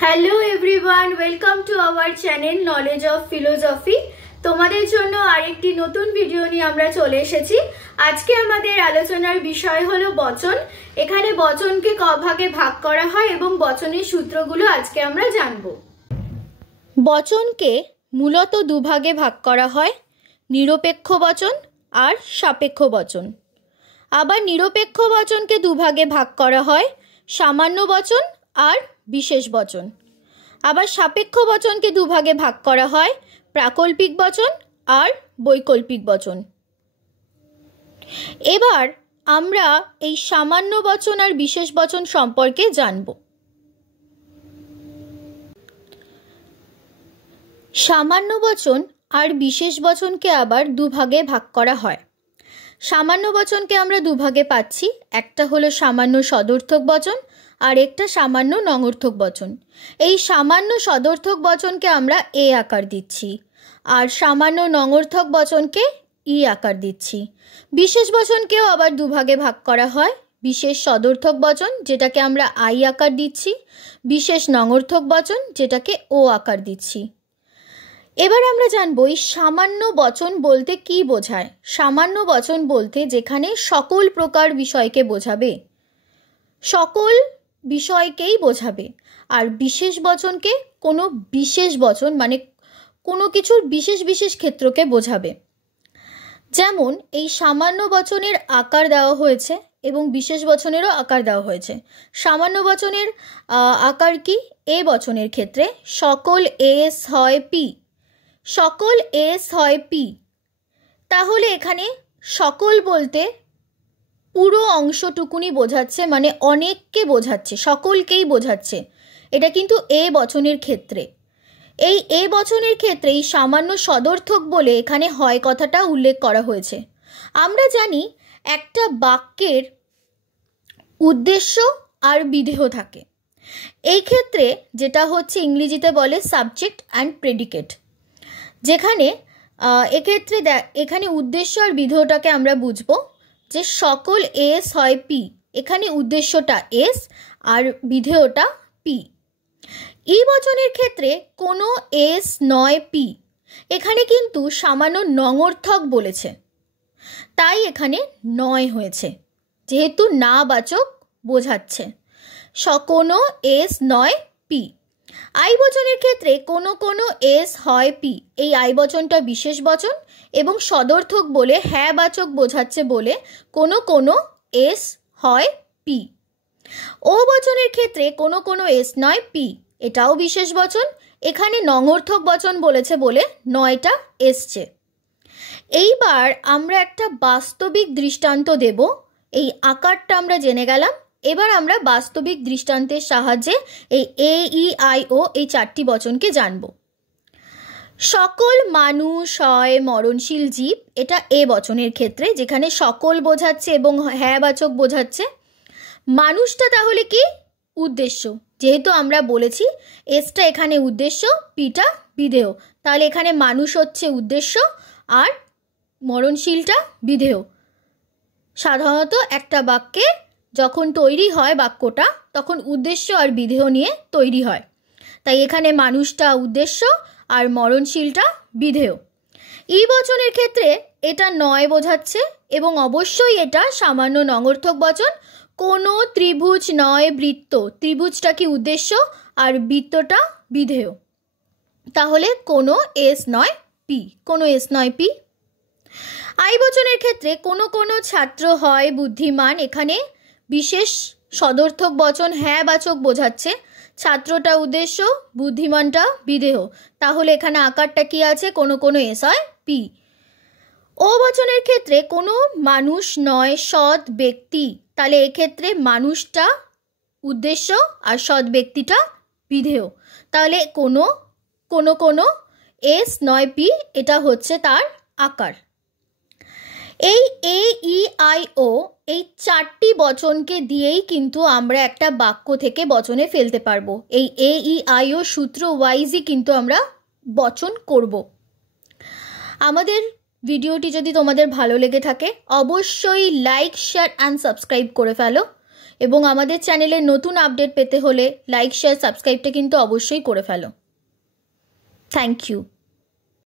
Hello everyone, welcome to our channel knowledge of philosophy. তোমাদের জন্য আরেকটি নতুন ভিডিও নিয়ে আমরা চলে এসেছি। আজকে আমাদের আলোচনার বিষয় হলো বচন। এখানে বচনকে ক ভাগে ভাগ করা হয় এবং বচনের সূত্রগুলো আজকে আমরা জানব। বচনকে মূলত দুভাগে ভাগ করা হয়, নিরপেক্ষ বচন আর সাপেক্ষ বচন। আবার নিরপেক্ষ বচনকে দুভাগে ভাগ করা হয়, সামান্য বচন আর বিশেষ বচন। আবার সাপেক্ষ বচনকে দুভাগে ভাগ করা হয়, প্রাকল্পিক বচন আর বৈকল্পিক বচন। এবার আমরা এই সামান্য বচন আর বিশেষ বচন সম্পর্কে জানব। সামান্য বচন আর বিশেষ বচনকে আবার দুভাগে ভাগ করা হয়। সামান্য বচনকে আমরা দুভাগে পাচ্ছি, একটা হলো সামান্য সদর্থক বচন আর একটা সামান্য নঙর্থক বচন। এই সামান্য সদর্থক বচনকে আমরা এ আকার দিচ্ছি আর সামান্য নঙর্থক বচনকে ই আকার দিচ্ছি। বিশেষ বচনকেও আবার দুভাগে ভাগ করা হয়, বিশেষ সদর্থক বচন যেটাকে আমরা আই আকার দিচ্ছি, বিশেষ নঙর্থক বচন যেটাকে ও আকার দিচ্ছি। এবার আমরা জানবো এই সামান্য বচন বলতে কি বোঝায়। সামান্য বচন বলতে যেখানে সকল প্রকার বিষয়কে বোঝাবে, সকল বিষয়কেই বোঝাবে। আর বিশেষ বচনকে কোনো বিশেষ বচন মানে কোনো কিছুর বিশেষ বিশেষ ক্ষেত্রকে বোঝাবে। যেমন এই সামান্য বচনের আকার দেওয়া হয়েছে এবং বিশেষ বচনেরও আকার দেওয়া হয়েছে। সামান্য বচনের আকার কি? এ বচনের ক্ষেত্রে সকল এস হয় পি, সকল এস হয় পি। তাহলে এখানে সকল বলতে পুরো অংশটুকুনি বোঝাচ্ছে, মানে অনেককে বোঝাচ্ছে, সকলকেই বোঝাচ্ছে। এটা কিন্তু এ বচনের ক্ষেত্রে। এই এ বচনের ক্ষেত্রে এই সামান্য সদর্থক বলে এখানে হয় কথাটা উল্লেখ করা হয়েছে। আমরা জানি একটা বাক্যের উদ্দেশ্য আর বিধেয় থাকে। এই ক্ষেত্রে যেটা হচ্ছে ইংরেজিতে বলে সাবজেক্ট অ্যান্ড প্রেডিকেট। যেখানে এক্ষেত্রে এখানে উদ্দেশ্য আর বিধেয়টাকে আমরা বুঝবো যে সকল এস হয় পি, এখানে উদ্দেশ্যটা এস আর বিধেয়টা পি। ই বচনের ক্ষেত্রে কোনো এস নয় পি, এখানে কিন্তু সামান্য নঙর্থক বলেছে, তাই এখানে নয় হয়েছে, যেহেতু না বাচক বোঝাচ্ছে। কোনো এস নয় পি। আই বচনের ক্ষেত্রে কোনো কোনো এস হয় পি, এই আই বচনটা বিশেষ বচন এবং সদর্থক বলে হ্যাঁ বাচক বোঝাচ্ছে বলে কোনো কোনো এস হয় পি। ও বচনের ক্ষেত্রে কোনো কোনো এস নয় পি, এটাও বিশেষ বচন, এখানে নঙর্থক বচন বলেছে বলে নয়টা এসছে। এইবার আমরা একটা বাস্তবিক দৃষ্টান্ত দেব। এই আকারটা আমরা জেনে গেলাম, এবার আমরা বাস্তবিক দৃষ্টান্তের সাহায্যে এই এ ই আই ও এই চারটি বচনকে জানব। সকল মানুষ হয় মরণশীল জীব, এটা এ বচনের ক্ষেত্রে, যেখানে সকল বোঝাচ্ছে এবং হ্যাঁ বাচক বোঝাচ্ছে। মানুষটা তাহলে কি? উদ্দেশ্য, যেহেতু আমরা বলেছি এসটা এখানে উদ্দেশ্য, পিটা বিধেয়, তাহলে এখানে মানুষ হচ্ছে উদ্দেশ্য আর মরণশীলটা বিধেয়। সাধারণত একটা বাক্যে যখন তৈরি হয় বাক্যটা তখন উদ্দেশ্য আর বিধেয় নিয়ে তৈরি হয়, তাই এখানে মানুষটা উদ্দেশ্য আর মরণশীলটা বিধেয়। ই বচনের ক্ষেত্রে এটা নয় বোঝাচ্ছে এবং অবশ্যই এটা সামান্য নঙর্থক বচন। কোনো ত্রিভুজ নয় বৃত্ত, ত্রিভুজটা কি উদ্দেশ্য আর বৃত্তটা বিধেয়, তাহলে কোনো এস নয় পি, কোনো এস নয় পি। আই বচনের ক্ষেত্রে কোনো কোনো ছাত্র হয় বুদ্ধিমান, এখানে বিশেষ সদর্থক বচন হ্যাঁ বাচক বোঝাচ্ছে, ছাত্রটা উদ্দেশ্য, বুদ্ধিমানটা বিধেয়, তাহলে এখানে আকারটা কি আছে? কোনো কোনো এস হয় পি। ও বচনের ক্ষেত্রে কোনো মানুষ নয় সৎ ব্যক্তি, তাহলে এক্ষেত্রে মানুষটা উদ্দেশ্য আর সৎ ব্যক্তিটা বিধেয়, তাহলে কোনো কোনো কোনো এস নয় পি, এটা হচ্ছে তার আকার। এই এ ই আই ও এই চারটি বচনকে দিয়েই কিন্তু আমরা একটা বাক্য থেকে বচনে ফেলতে পারবো। এই এ ই আই ও সূত্র ওয়াইজই কিন্তু আমরা বচন করব। আমাদের ভিডিওটি যদি তোমাদের ভালো লেগে থাকে অবশ্যই লাইক, শেয়ার অ্যান্ড সাবস্ক্রাইব করে ফেলো এবং আমাদের চ্যানেলের নতুন আপডেট পেতে হলে লাইক শেয়ার সাবস্ক্রাইবটা কিন্তু অবশ্যই করে ফেলো। Thank you.